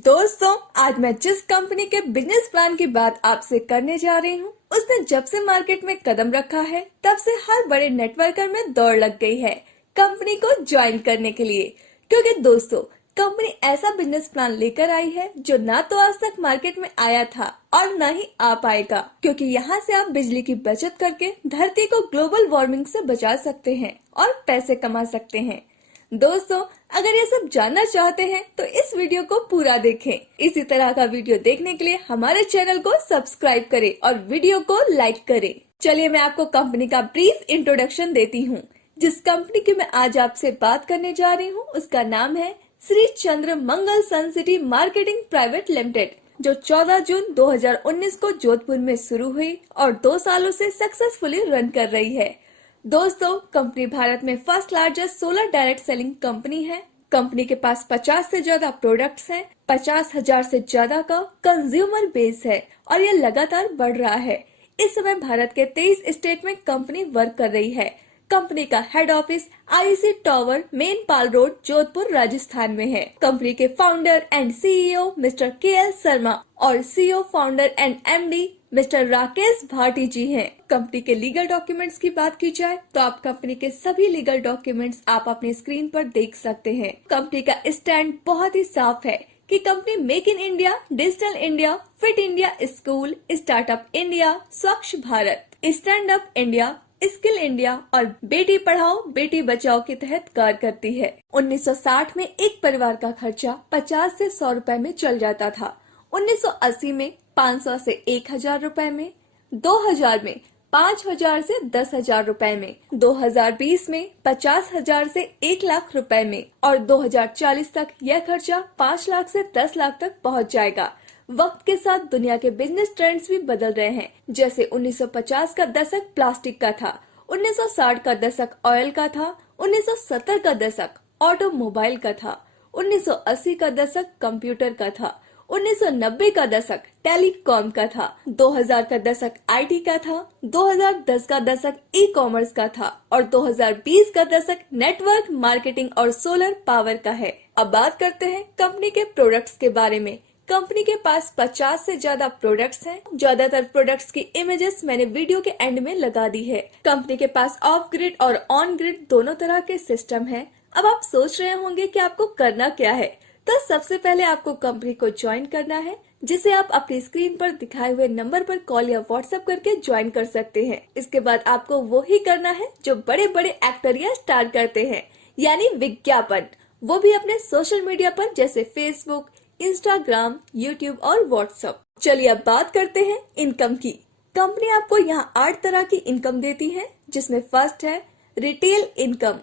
दोस्तों, आज मैं जिस कंपनी के बिजनेस प्लान की बात आपसे करने जा रही हूँ, उसने जब से मार्केट में कदम रखा है तब से हर बड़े नेटवर्कर में दौड़ लग गई है कंपनी को ज्वाइन करने के लिए। क्योंकि दोस्तों, कंपनी ऐसा बिजनेस प्लान लेकर आई है जो ना तो आज तक मार्केट में आया था और न ही आ पाएगा। क्योंकि यहाँ से आप बिजली की बचत करके धरती को ग्लोबल वार्मिंग से बचा सकते हैं और पैसे कमा सकते हैं। दोस्तों, अगर ये सब जानना चाहते हैं तो इस वीडियो को पूरा देखें। इसी तरह का वीडियो देखने के लिए हमारे चैनल को सब्सक्राइब करें और वीडियो को लाइक करें। चलिए मैं आपको कंपनी का ब्रीफ इंट्रोडक्शन देती हूँ। जिस कंपनी की मैं आज आपसे बात करने जा रही हूँ उसका नाम है श्री चंद्र मंगल सन सिटी मार्केटिंग प्राइवेट लिमिटेड, जो 14 जून 2019 को जोधपुर में शुरू हुई और 2 सालों से सक्सेसफुली रन कर रही है। दोस्तों, कंपनी भारत में first largest solar direct selling company है। कंपनी के पास 50 से ज्यादा प्रोडक्ट्स हैं, 50,000 से ज्यादा का कंज्यूमर बेस है और ये लगातार बढ़ रहा है। इस समय भारत के 23 स्टेट में कंपनी वर्क कर रही है। कंपनी का head office IC tower, main Pal road, Jodhpur, Rajasthan में है। कंपनी के founder and CEO mister KL Sharma और CEO, founder and MD mister Rakesh Bhati ji हैं। कंपनी के लीगल डॉक्यूमेंट्स की बात की जाए तो आप कंपनी के सभी लीगल डॉक्यूमेंट्स आप अपनी स्क्रीन पर देख सकते हैं। कंपनी का स्टैंड बहुत ही साफ है कि company make in India, digital India, fit India school, startup India, Swachh Bharat, stand up India, skill India और बेटी पढ़ाओ बेटी बचाओ के तहत कार्य करती है। 1960 में एक परिवार का खर्चा 50 से 100 रुपए में चल जाता था। 1980 में 500 से 1000 रुपए में, 2000 में 5000 से 10,000 रुपए में, 2020 में 50,000 से 1 लाख रुपए में और 2040 तक यह खर्चा 5 लाख से 10 लाख तक पहुंच जाएगा। वक्त के साथ दुनिया के बिजनेस ट्रेंड्स भी बदल रहे हैं। जैसे 1950 का दशक प्लास्टिक का था, 1960 का दशक ऑयल का था, 1970 का दशक ऑटोमोबाइल का था, 1980 का दशक कंप्यूटर का था, 1990 का दशक टेलीकॉम का था, 2000 का दशक आईटी का था, 2010 का दशक ई कॉमर्स का था और 2020 का दशक नेटवर्क मार्केटिंग और सोलर पावर का है। अब बात करते हैं कंपनी के प्रोडक्ट्स के बारे में। कंपनी के पास 50 से ज्यादा प्रोडक्ट्स हैं। ज्यादातर प्रोडक्ट्स की इमेजेस मैंने वीडियो के एंड में लगा दी है। कंपनी के पास ऑफ ग्रिड और ऑन ग्रिड दोनों तरह के सिस्टम हैं। अब आप सोच रहे होंगे कि आपको करना क्या है, तो सबसे पहले आपको कंपनी को ज्वाइन करना है, जिसे आप अपनी स्क्रीन पर दिखाए हुए नंबर पर कॉल या व्हाट्सएप करके ज्वाइन कर सकते हैं। इसके बाद आपको वो ही करना है जो बड़े बड़े एक्टर या स्टार करते हैं, यानी विज्ञापन, वो भी अपने सोशल मीडिया पर जैसे फेसबुक, इंस्टाग्राम, यूट्यूब और व्हाट्सएप। चलिए अब बात करते हैं इनकम की। कंपनी आपको यहाँ 8 तरह की इनकम देती है, जिसमें फर्स्ट है रिटेल इनकम,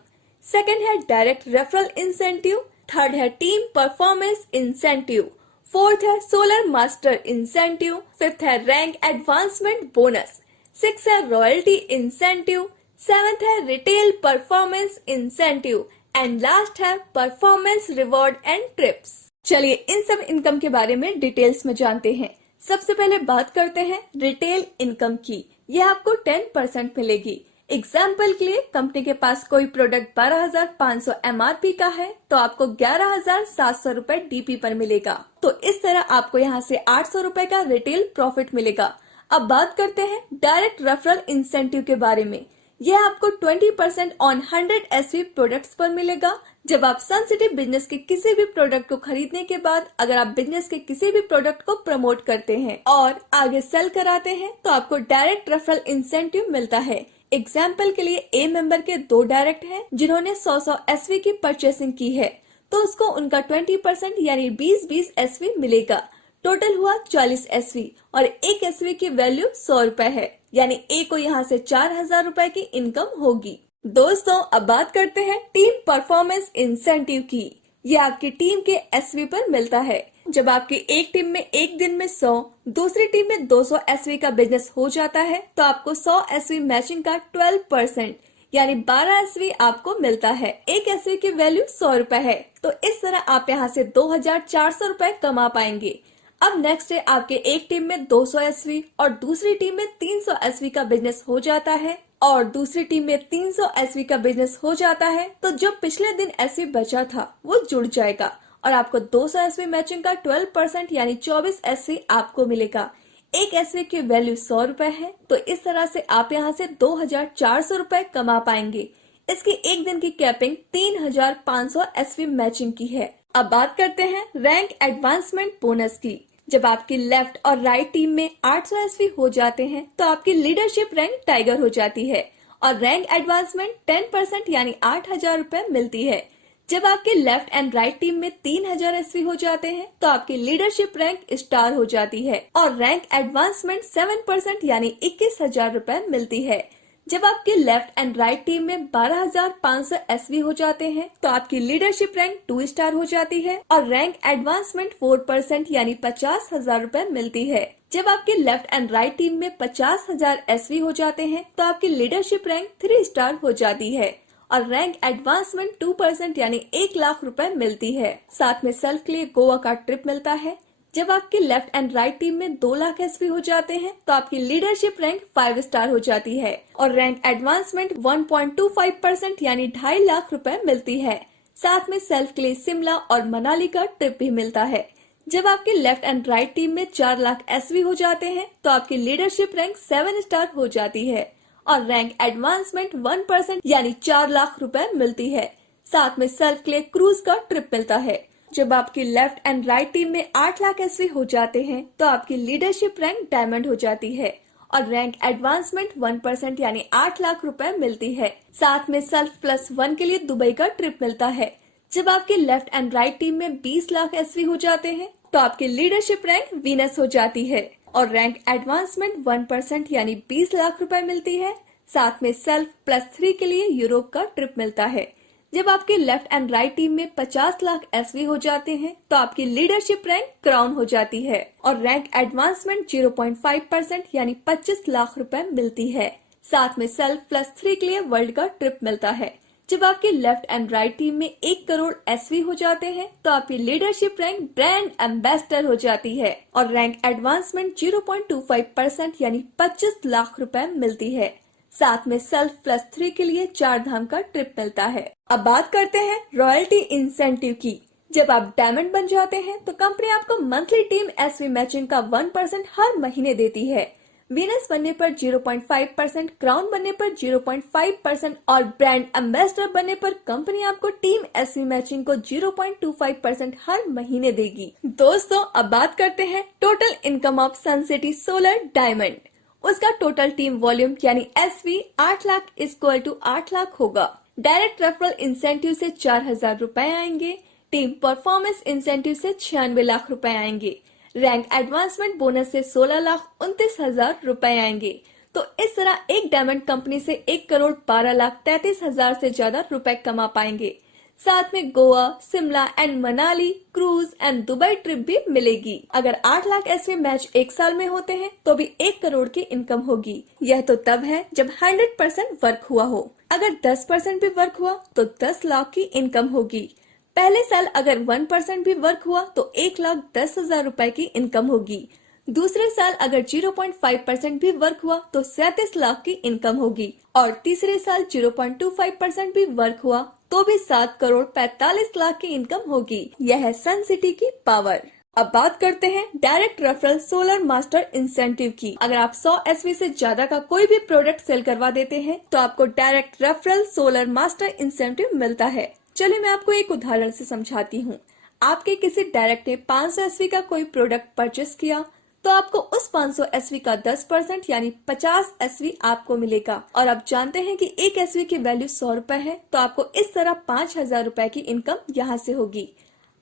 सेकंड है डायरेक्ट रेफरल इंसेंटिव, थर्ड है टीम परफॉर्मेंस इंसेंटिव, फोर्थ है सोलर मास्टर इंसेंटिव, फिफ्थ है रैंक एडवांसमेंट बोनस, सिक्स है रॉयल्टी इंसेंटिव, सेवेंथ है retail performance incentive and last है परफॉर्मेंस रिवॉर्ड एंड ट्रिप्स। चलिए इन सब income के बारे में डिटेल्स में जानते हैं। सबसे पहले बात करते हैं रिटेल इनकम की। यह आपको 10% मिलेगी। एग्जाम्पल के लिए, कंपनी के पास कोई प्रोडक्ट 12,500 MRP का है तो आपको 11,700 रुपए DP पर मिलेगा। तो इस तरह आपको यहाँ से 800 रुपए का रिटेल प्रॉफिट मिलेगा। अब बात करते हैं डायरेक्ट रेफरल इंसेंटिव के बारे में। यह आपको 20% ऑन 100 SV प्रोडक्ट्स पर मिलेगा। जब आप सन सिटी बिजनेस के किसी भी प्रोडक्ट को खरीदने के बाद अगर आप बिजनेस के किसी भी प्रोडक्ट को प्रमोट करते हैं और आगे सेल कराते हैं तो आपको डायरेक्ट रेफरल इंसेंटिव मिलता है। एग्जाम्पल के लिए, ए मेंबर के 2 डायरेक्ट हैं जिन्होंने 100 SV की परचेसिंग की है, तो उसको उनका 20% यानी 20 SV मिलेगा। टोटल हुआ 40 SV और एक SV की वैल्यू 100 रुपए है, यानी ए को यहाँ से 4,000 रुपए की इनकम होगी। दोस्तों, अब बात करते हैं टीम परफॉर्मेंस इंसेंटिव की। ये आपकी टीम के SV पर मिलता है। जब आपकी एक टीम में एक दिन में 100, दूसरी टीम में 200 SV का बिजनेस हो जाता है तो आपको 100 SV मैचिंग का 12% यानी 12 SV आपको मिलता है। एक SV की वैल्यू 100 रुपए है, तो इस तरह आप यहाँ से 2,400 रुपए कमा पाएंगे। अब नेक्स्ट है, आपके एक टीम में 200 SV और दूसरी टीम में 300 SV का बिजनेस हो जाता है और दूसरी टीम में 300 SV का बिजनेस हो जाता है, तो जो पिछले दिन SV बचा था वो जुड़ जाएगा और आपको 200 एसवी मैचिंग का 12% यानी 24 एसवी आपको मिलेगा। एक एसवी की वैल्यू 100 रुपए है, तो इस तरह से आप यहाँ से 2400 रुपए कमा पाएंगे। इसकी एक दिन की कैपिंग 3500 एसवी मैचिंग की है। अब बात करते हैं रैंक एडवांसमेंट बोनस की। जब आपकी लेफ्ट और राइट टीम में 800 एसवी हो जाते हैं तो आपकी लीडरशिप रैंक टाइगर हो जाती है और रैंक एडवांसमेंट 10% यानी 8000 रुपए मिलती है। जब आपके लेफ्ट एंड राइट टीम में 3000 एसवी हो जाते हैं तो आपकी लीडरशिप रैंक स्टार हो जाती है और रैंक एडवांसमेंट 7% यानी 21000 रुपए मिलती है। जब आपके लेफ्ट एंड राइट टीम में 12500 एसवी हो जाते हैं तो आपकी लीडरशिप रैंक 2 स्टार हो जाती है और रैंक एडवांसमेंट 4% यानी 50,000 रुपए मिलती है। जब आपके लेफ्ट एंड राइट टीम में 50,000 एसवी हो जाते हैं तो आपकी लीडरशिप रैंक 3 स्टार हो जाती है और रैंक एडवांसमेंट 2% यानी 1,00,000 रुपए मिलती है। साथ में सेल्फ के लिए गोवा का ट्रिप मिलता है। जब आपकी लेफ्ट एंड राइट टीम में 2 लाख एसवी हो जाते हैं तो आपकी लीडरशिप रैंक 5 स्टार हो जाती है और रैंक एडवांसमेंट 1.25% यानी 2.5 लाख रुपए मिलती है। साथ में सेल्फ के लिए शिमला और मनाली का ट्रिप भी मिलता है। जब आपके लेफ्ट एंड राइट टीम में 4 लाख एसवी हो जाते हैं तो आपकी लीडरशिप रैंक 7 स्टार हो जाती है और रैंक एडवांसमेंट 1% यानी 4 लाख रुपए मिलती है। साथ में सेल्फ के लिए क्रूज का ट्रिप मिलता है। जब आपकी लेफ्ट एंड राइट टीम में 8 लाख एसवी हो जाते हैं तो आपकी लीडरशिप रैंक डायमंड हो जाती है और रैंक एडवांसमेंट 1% यानी 8 लाख रुपए मिलती है। साथ में सेल्फ +1 के लिए दुबई का ट्रिप मिलता है। जब आपकी लेफ्ट एंड राइट टीम में 20 लाख एसवी हो जाते हैं तो आपकी लीडरशिप रैंक वीनस हो जाती है और रैंक एडवांसमेंट 1% यानी 20 लाख रुपए मिलती है। साथ में सेल्फ +3 के लिए यूरोप का ट्रिप मिलता है। जब आपके लेफ्ट एंड राइट टीम में 50 लाख एसवी हो जाते हैं तो आपकी लीडरशिप रैंक क्राउन हो जाती है और रैंक एडवांसमेंट 0.5% यानी 25 लाख रुपए मिलती है। साथ में सेल्फ +3 के लिए वर्ल्ड का ट्रिप मिलता है। जब आपकी लेफ्ट एंड राइट टीम में 1 करोड़ एसवी हो जाते हैं तो आपकी लीडरशिप रैंक ब्रांड एम्बेसडर हो जाती है और रैंक एडवांसमेंट 0.25% यानी 25 लाख रुपए मिलती है। साथ में सेल्फ +3 के लिए 4 धाम का ट्रिप मिलता है। अब बात करते हैं रॉयल्टी इंसेंटिव की। जब आप डायमंड बन जाते हैं तो कंपनी आपको मंथली टीम एसवी मैचिंग का 1% हर महीने देती है। वीनस बनने पर 0.5%, क्राउन बनने पर 0.5% और ब्रांड एम्बेसडर बनने पर कंपनी आपको टीम एसवी मैचिंग को 0.25% हर महीने देगी। दोस्तों अब बात करते हैं total income of sun city solar diamond. उसका टोटल टीम वॉल्यूम यानी SV 8 lakh equal to 8 lakh होगा। डायरेक्ट रेफरल इंसेंटिव से 4,000 रुपए आएंगे। टीम परफॉर्मेंस इंसेंटिव से 96 लाख रुपए आएंगे। रैंक एडवांसमेंट बोनस से 16,29,000 रुपए आएंगे। तो इस तरह एक डायमंड कंपनी से 1,12,33,000 से ज्यादा रुपए कमा पाएंगे। साथ में Goa, Shimla and Manali, cruise and Dubai trip भी मिलेगी। अगर 8 लाख एसवी मैच 1 साल में होते हैं तो भी 1 करोड़ की इनकम होगी। यह तो तब है जब 100% वर्क हुआ हो। अगर 10% भी वर्क हुआ तो 10 लाख की इनकम होगी। पहले साल अगर 1% भी वर्क हुआ तो 1,10,000 रुपए की इनकम होगी। दूसरे साल अगर 0.5% भी वर्क हुआ तो 37 लाख की इनकम होगी और तीसरे साल 0.25% भी वर्क हुआ तो भी 7 करोड़ 45 लाख की इनकम होगी। यह है सन सिटी की पावर। अब बात करते हैं direct referral solar master incentive की। अगर आप 100 एसवी से ज्यादा का कोई भी प्रोडक्ट सेल करवा देते हैं तो आपको direct referral solar master incentive मिलता है। चलिए मैं आपको एक उदाहरण से समझाती हूँ। आपके किसी डायरेक्ट ने 500 एसवी का कोई प्रोडक्ट परचेस किया तो आपको उस 500 एसवी का 10% यानी 50 एसवी आपको मिलेगा। और आप जानते हैं कि एक एसवी की वैल्यू 100 रुपए है, तो आपको इस तरह 5,000 रुपए की इनकम यहाँ से होगी।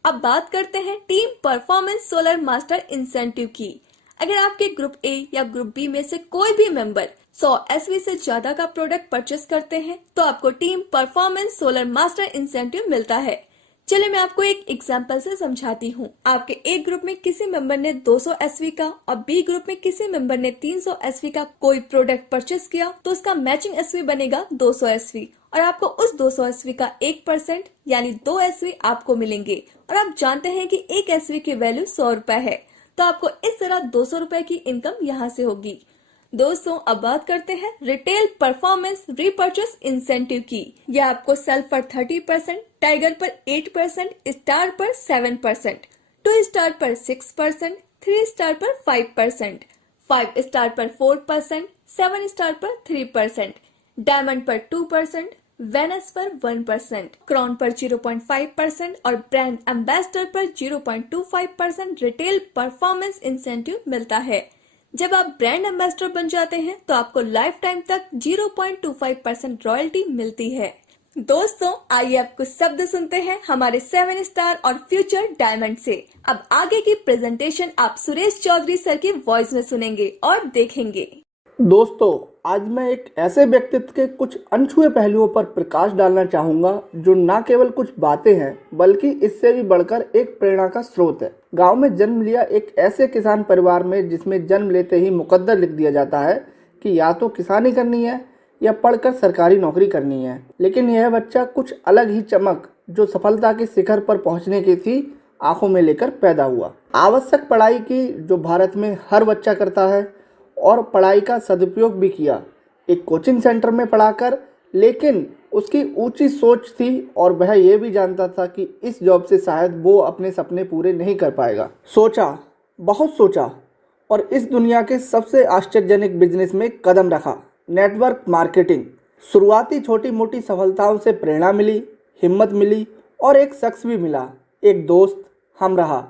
अब बात करते हैं team performance solar master incentive की। अगर आपके ग्रुप ए या ग्रुप बी में से कोई भी मेंबर 100 एसवी से ज्यादा का प्रोडक्ट परचेस करते हैं तो आपको team performance solar master incentive मिलता है। चलिए मैं आपको एक एग्जांपल से समझाती हूँ। आपके ए ग्रुप में किसी मेंबर ने 200 एसवी का और बी ग्रुप में किसी मेंबर ने 300 एसवी का कोई प्रोडक्ट परचेस किया तो उसका मैचिंग एसवी बनेगा 200 एसवी और आपको उस 200 एसवी का 1% यानी 2 एसवी आपको मिलेंगे। और आप जानते हैं कि एक एसवी की वैल्यू 100 रुपए है, तो आपको इस तरह 200 रुपए की इनकम यहाँ से होगी। दोस्तों अब बात करते हैं रिटेल परफॉर्मेंस रीपर्चेस इंसेंटिव की। यह आपको सेल्फ पर 30%, टाइगर पर 8%, स्टार पर 7%, 2 स्टार पर 6%, 3 स्टार पर 5%, 5 स्टार पर 4%, 7 स्टार पर 3%, डायमंड पर 2%, वेनस पर 1%, क्राउन पर 0.5% और ब्रांड एम्बेसडर पर 0.25% रिटेल परफॉर्मेंस इंसेंटिव मिलता है। जब आप ब्रांड एम्बेसडर बन जाते हैं तो आपको लाइफ टाइम तक 0.25% रॉयल्टी मिलती है। दोस्तों आइए अब कुछ शब्द सुनते हैं हमारे 7 स्टार और फ्यूचर डायमंड से। अब आगे की प्रेजेंटेशन आप सुरेश चौधरी सर की वॉइस में सुनेंगे और देखेंगे। दोस्तों आज मैं एक ऐसे व्यक्तित्व के कुछ अनछुए पहलुओं पर प्रकाश डालना चाहूंगा जो न केवल कुछ बातें हैं बल्कि इससे भी बढ़कर एक प्रेरणा का स्रोत है। गांव में जन्म लिया एक ऐसे किसान परिवार में जिसमें जन्म लेते ही मुकद्दर लिख दिया जाता है कि या तो किसानी करनी है या पढ़कर सरकारी नौकरी करनी है, लेकिन यह बच्चा कुछ अलग ही चमक जो सफलता के शिखर पर पहुंचने की थी आंखों में लेकर पैदा हुआ। आवश्यक पढ़ाई की जो भारत में हर बच्चा करता है और पढ़ाई का सदुपयोग भी किया, एक कोचिंग सेंटर में पढ़ाकर, लेकिन उसकी ऊंची सोच थी और वह यह भी जानता था कि इस जॉब से शायद वो अपने सपने पूरे नहीं कर पाएगा। सोचा, बहुत सोचा और इस दुनिया के सबसे आश्चर्यजनक बिजनेस में कदम रखा, नेटवर्क मार्केटिंग। शुरुआती छोटी मोटी सफलताओं से प्रेरणा मिली, हिम्मत मिली और एक शख्स भी मिला, एक दोस्त हमराह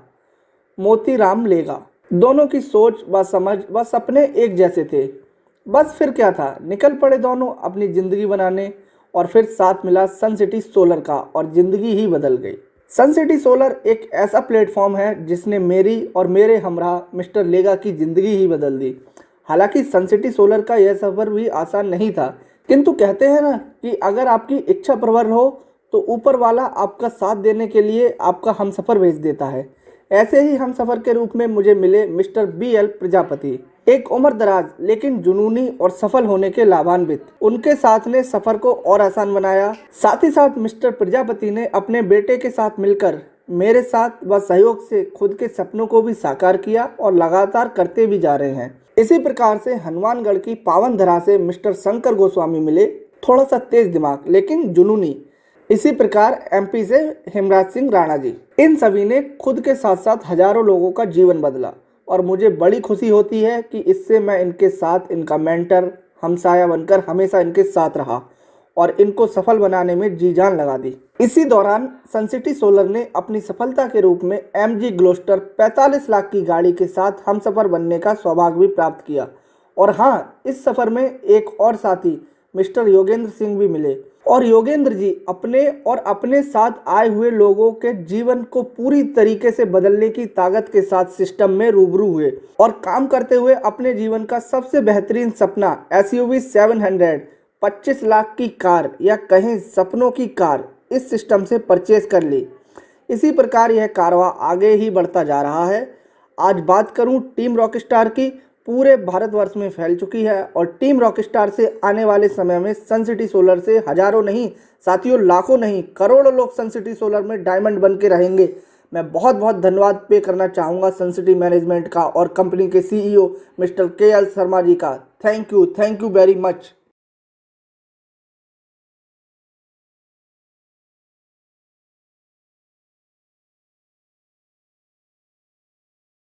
मोतीराम लेगा। दोनों की सोच व समझ व सपने एक जैसे थे। बस फिर क्या था, निकल पड़े दोनों अपनी ज़िंदगी बनाने और फिर साथ मिला सन सिटी सोलर का और ज़िंदगी ही बदल गई। सन सिटी सोलर एक ऐसा प्लेटफॉर्म है जिसने मेरी और मेरे हमराह मिस्टर लेगा की ज़िंदगी ही बदल दी। हालांकि सन सिटी सोलर का यह सफ़र भी आसान नहीं था, किंतु कहते हैं ना कि अगर आपकी इच्छा प्रबल हो तो ऊपर वाला आपका साथ देने के लिए आपका हमसफ़र भेज देता है। ऐसे ही हम सफ़र के रूप में मुझे मिले मिस्टर BL प्रजापति, एक उम्र दराज लेकिन जुनूनी और सफल होने के लाभान्वित। उनके साथ ने सफ़र को और आसान बनाया। साथ ही साथ मिस्टर प्रजापति ने अपने बेटे के साथ मिलकर मेरे साथ व सहयोग से खुद के सपनों को भी साकार किया और लगातार करते भी जा रहे हैं। इसी प्रकार से हनुमानगढ़ की पावन धरा से मिस्टर शंकर गोस्वामी मिले, थोड़ा सा तेज दिमाग लेकिन जुनूनी। इसी प्रकार MP से हेमराज सिंह राणा जी। इन सभी ने खुद के साथ साथ हजारों लोगों का जीवन बदला और मुझे बड़ी खुशी होती है कि इससे मैं इनके साथ इनका मेंटर हमसाया बनकर हमेशा इनके साथ रहा और इनको सफल बनाने में जी जान लगा दी। इसी दौरान सन सिटी सोलर ने अपनी सफलता के रूप में MG ग्लोस्टर 45 लाख की गाड़ी के साथ हमसफर बनने का सौभाग्य भी प्राप्त किया। और हाँ, इस सफ़र में एक और साथी मिस्टर योगेंद्र सिंह भी मिले और योगेंद्र जी अपने साथ आए हुए लोगों के जीवन को पूरी तरीके से बदलने की ताकत के साथ सिस्टम में रूबरू हुए और काम करते हुए अपने जीवन का सबसे बेहतरीन सपना SUV 700 25 लाख की कार या कहें सपनों की कार इस सिस्टम से परचेज कर ली। इसी प्रकार यह कारवां आगे ही बढ़ता जा रहा है। आज बात करूं टीम रॉकस्टार की, पूरे भारतवर्ष में फैल चुकी है और टीम रॉकस्टार से आने वाले समय में सन सिटी सोलर से हजारों नहीं साथियों, लाखों नहीं करोड़ों लोग सन सिटी सोलर में डायमंड बन के रहेंगे। मैं बहुत बहुत धन्यवाद पे करना चाहूँगा सन सिटी मैनेजमेंट का और कंपनी के CEO mister KL Sharma ji का। Thank you very much.